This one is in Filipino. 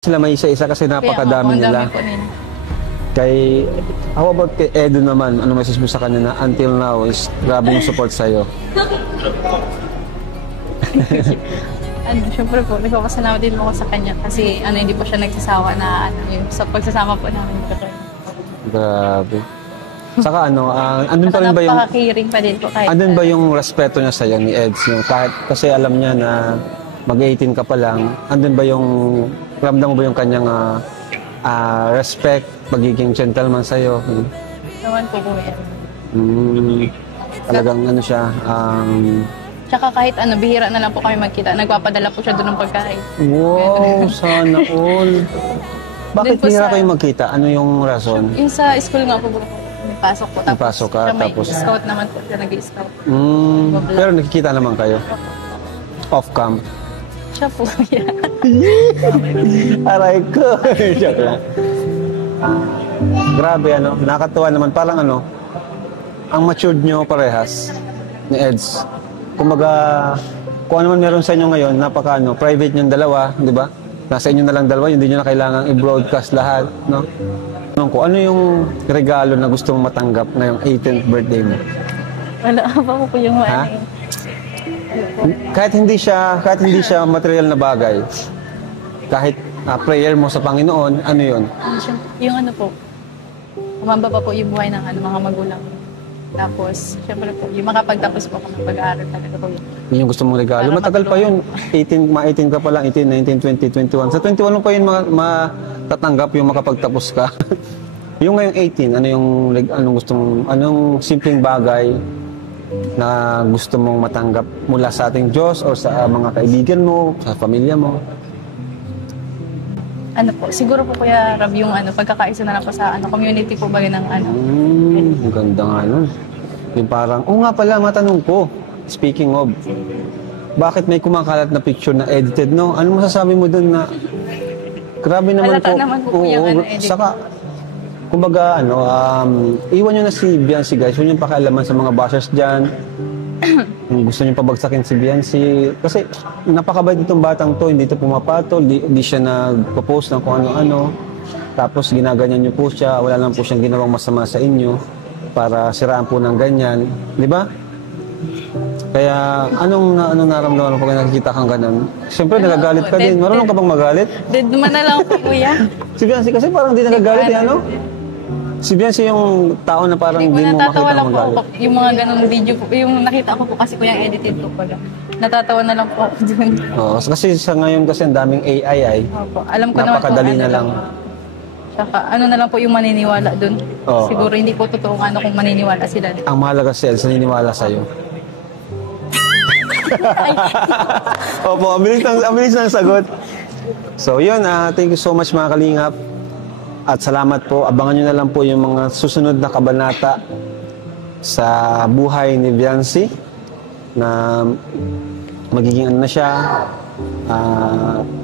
Sila may isa-isa kasi napakadami nila. Dami po nila. Kay, how about kay Edo naman? Ano message mo sa kanya na until now is grabe yung support sa'yo? Siyempre po, nagpapasalamat din ako sa kanya kasi hindi po siya nagsasawa na yung sa pagsasama po namin. Grabe. Saka andun pa rin ba yung... Napaka-caring pa din po kahit... Andun ba yung respeto niya sa'yo ni Eds? Yung kahit, kasi alam niya na mag-18 ka pa lang, andun ba yung... Ramdam mo ba yung kanyang respect, pagiging gentleman sa'yo? Naman po po yan. Talagang ano siya, Tsaka kahit bihira na lang po kami magkita, nagpapadala po siya doon ng pagkain. wow, sana all. Bakit Din po bihira sa- kayo magkita? Ano yung rason? Yung sa school nga po, may pasok po. May pasok ka, siya may tapos- scout naman po, siya nag-i-scout. Pero nakikita naman kayo? Off-cam? Siya po, yan. Aray ko. Joke lang. Grabe, nakakatuwa naman. Parang ang matured nyo parehas ni Eds. Kumaga, kung ano man meron sa inyo ngayon, private yung dalawa, di ba? Nasa inyo na lang dalawa, hindi nyo na kailangan i-broadcast lahat, no? Ano yung regalo na gusto mong matanggap ngayong 18th birthday mo? Wala pa po yung Ha? Kahit hindi siya material na bagay, kahit prayer mo sa Panginoon, ano yun? Yung po, umamba pa po yung buhay ng mga magulang. Tapos, syempre po, yung makapagtapos po ako ng pag-aaral talaga po yun. Yun yung gusto mong regalo. Para Matagal pa yun. 18 ka pa lang, 18, 19, 20, 21. Sa 21 mo pa yun matatanggap yung makapagtapos ka. Yung ngayong 18, anong simpleng bagay na gusto mong matanggap mula sa ating Diyos o sa mga kaibigan mo, sa pamilya mo? Siguro po Kuya Rab, yung pagkakaisa na lang po sa community po ba yun ng Ang ganda nga nun. Yung parang, nga pala, matanong ko. Speaking of, bakit may kumakalat na picture na edited, no? Ano masasabi mo dun na, grabe naman Halata po. naman po yung edit. Saka, kumbaga, iwan nyo na si Biancy, guys. Huwag nyo pakialaman sa mga bashers dyan. Kung gusto nyo pabagsakin si Biancy. Kasi, napakabait itong batang to. Hindi ito pumapatol. Di siya nagpo-post ng kung ano-ano. Tapos, ginaganyan nyo po siya. Wala lang po siyang ginawang masama sa inyo para siraan po ng ganyan. Di ba? Kaya, anong naramdaman mo pag nakikita kang ganun? Siyempre, nagagalit ka din. Marunong ka bang magalit? Dead naman na lang po, Kuya. Si Biancy kasi parang di nagagalit, Si Biancy yung tao na parang Hindi di po mo natatawa makita lang po magalit. ako. Yung mga ganong video po, yung nakita ko po kasi po yung edited ko pala. Natatawa na lang po ako dun. Oo, kasi sa ngayon kasi ang daming AI ay. Opo. Alam ko naman po Napakadali na lang. Tsaka na lang po yung maniniwala dun. Oo. Siguro hindi po totoo kung maniniwala sila. Ang mahalaga si Els, naniniwala sa'yo. Opo, ang bilis ng sagot. So yun, thank you so much mga kalingap. At salamat po. Abangan nyo na lang po yung mga susunod na kabanata sa buhay ni Biancy na magiging na siya.